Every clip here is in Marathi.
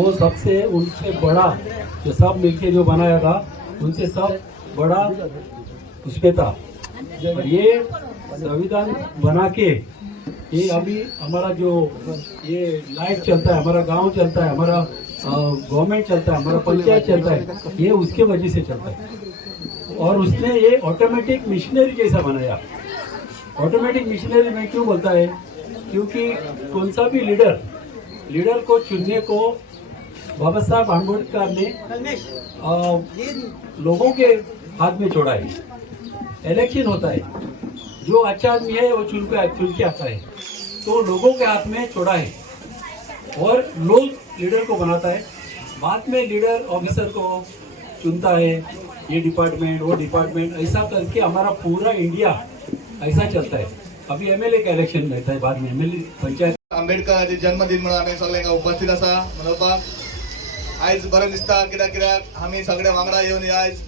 वो सबसे उनसे बड़ा जो सब मिलके जो बनाया था उनसे सब बड़ा उसके था। और ये संविधान बना के ये अभी हमारा जो ये लाइफ चलता है, हमारा गांव चलता है, हमारा गवर्नमेंट चलता है, हमारा पंचायत चलता है, ये उसके वजह से चलता है। और उसने ये ऑटोमेटिक मिशनरी जैसा बनाया। ऑटोमेटिक मिशनरी में क्यों बोलता है? क्योंकि कौन सा भी लीडर को चुनने को बाबा साहब आम्बेडकर ने लोगों के हाथ में छोड़ा है। इलेक्शन होता है, जो अच्छा आदमी है वो चुन के आता है, तो लोगों के हाथ में छोड़ा है और लोग लीडर को बनाता है। बाद में लीडर ऑफिसर को चुनता है, ये डिपार्टमेंट वो डिपार्टमेंट, ऐसा करके हमारा पूरा इंडिया ऐसा चलता है। अभी एमएलए का इलेक्शन रहता है, बाद में एमएलए पंचायत। आंबेडकराचे जन्मदिन म्हणून आम्ही सगळ्यांका उपस्थित आसा मनोवपाक। आयज बरें दिसता कित्याक आमी सगळे वांगडा येवन आयज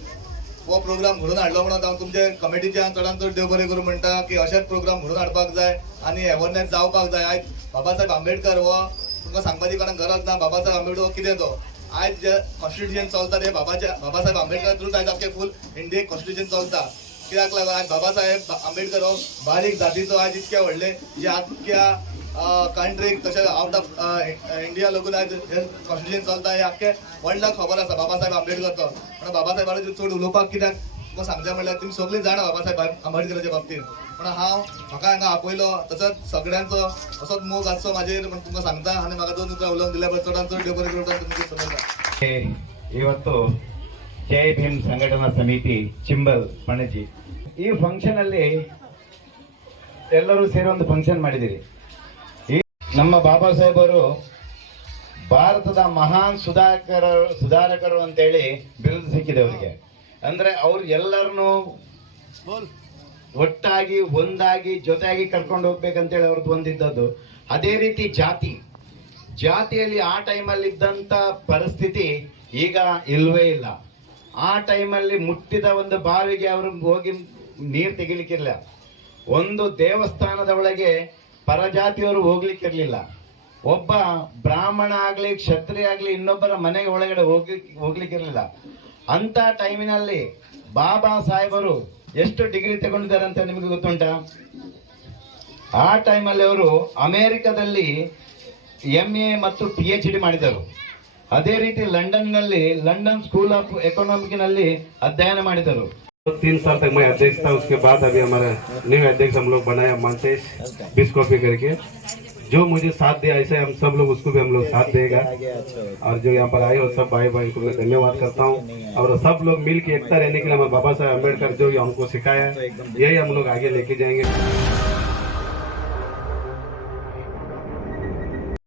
हो प्रोग्राम घडोवन हाडलो म्हणून हांव तुमचे कमिटीच्या चडांत चड देव बरें करूं म्हणटा की अशेच प्रोग्राम घडोवन हाडपाक जाय आनी अवेरनेस जावपाक जाय। आयज बाबासाहेब आंबेडकर हो तुमकां सांगपाची कोणाक गरज ना बाबासाहेब आंबेडकर कितें तो। आयज जे कॉन्स्टिट्यूशन चलता ते बाबासाहेब आंबेडकर थ्रूच आयज आमचे फूल इंडियेक कॉन्स्टिट्यूशन चलता। कित्याक लागून आयज बाबासाहेब आंबेडकर हो बारीक जातीचो आयज इतके व्हडले जे आख्या कंट्रीक तशेंच आउट ऑफ इंडिया लोकून आयज कॉन्स्टिट्यूशन चलता हे आख्खे वर्ल्डाक खबर आसा बाबासाहेब आंबेडकरचो। पण बाबासाहेबाचेर चड उलोवपाक कित्याक तुमकां सांगचें म्हणल्यार तुमी सगळीं जाणा बाबासाहेब आंबेडकराच्या बाबतींत। पण म्हाका हांगा आपयलो तसोच सगळ्यांचो असोच मोग आसचो म्हाजेर म्हण तुमकां सांगता आनी म्हाका 2 उतरां उलोवन दिल्या बद्दल चडांत चड देव बरें करता तुमचे समजता। ಇವತ್ತು ಜೈ ಭೀಮ್ ಸಂಘಟನಾ ಸಮಿತಿ ಚಿಂಬಲ್ ಪಣಜಿ ಈ ಫಂಕ್ಷನ್ ಅಲ್ಲಿ ಎಲ್ಲರೂ ಸೇರಿ ಒಂದು ಫಂಕ್ಷನ್ ಮಾಡಿದಿರಿ। ನಮ್ಮ ಬಾಬಾ ಸಾಹೇಬರು ಭಾರತದ ಮಹಾನ್ ಸುಧಾರಕರು ಅಂತೇಳಿ ಬಿರುದು ಸಿಕ್ಕಿದೆ ಅವರಿಗೆ। ಅಂದ್ರೆ ಅವ್ರು ಎಲ್ಲರನ್ನು ಒಟ್ಟಾಗಿ ಒಂದಾಗಿ ಜೊತೆಯಾಗಿ ಕರ್ಕೊಂಡು ಹೋಗ್ಬೇಕಂತೇಳಿ ಅವ್ರದ್ದು ಒಂದಿದ್ದದ್ದು। ಅದೇ ರೀತಿ ಜಾತಿಯಲ್ಲಿ ಆ ಟೈಮಲ್ಲಿ ಇದ್ದಂತ ಪರಿಸ್ಥಿತಿ ಈಗ ಇಲ್ವೇ ಇಲ್ಲ। ಆ ಟೈಮಲ್ಲಿ ಮುಟ್ಟಿದ ಒಂದು ಬಾವಿಗೆ ಅವರು ಹೋಗಿ ನೀರು ತೆಗಿಲಿಕ್ಕಿರಲಿಲ್ಲ, ಒಂದು ದೇವಸ್ಥಾನದ ಒಳಗೆ ಪರಜಾತಿಯವರು ಹೋಗ್ಲಿಕ್ಕಿರ್ಲಿಲ್ಲ, ಒಬ್ಬ ಬ್ರಾಹ್ಮಣ ಆಗ್ಲಿ ಕ್ಷತ್ರಿಯ ಆಗ್ಲಿ ಇನ್ನೊಬ್ಬರ ಮನೆಗೆ ಒಳಗಡೆ ಹೋಗ್ಲಿಕ್ಕಿರ್ಲಿಲ್ಲ। ಅಂತ ಟೈಮಿನಲ್ಲಿ ಬಾಬಾ ಸಾಹೇಬರು ಎಷ್ಟು ಡಿಗ್ರಿ ತಗೊಂಡಿದ್ದಾರೆ ಅಂತ ನಿಮಗೆ ಗೊತ್ತುಂಟಾ? ಆ ಟೈಮಲ್ಲಿ ಅವರು ಅಮೆರಿಕದಲ್ಲಿ MA ಮತ್ತು PhD ಮಾಡಿದರು। ಅದೇ ರೀತಿ ಲಂಡನ್ स्कूल ऑफ इकोनॉमिक ನಲ್ಲಿ अध्ययन ಮಾಡಿದರು। 3 साल तक मैं अध्यक्ष था, उसके बाद अभी हमारा न्यू अध्यक्ष हम लोग बनाया मानतेश बिस्कोपी करके। जो मुझे साथ दिया ऐसे हम सब लोग उसको भी हम लोग साथ देगा। और जो यहाँ पर आए और सब भाई को मैं धन्यवाद करता हूँ। और सब लोग मिल के एकता रहने के लिए हमारे बाबा साहेब अम्बेडकर जो हमको सिखाया यही हम लोग आगे लेके जाएंगे।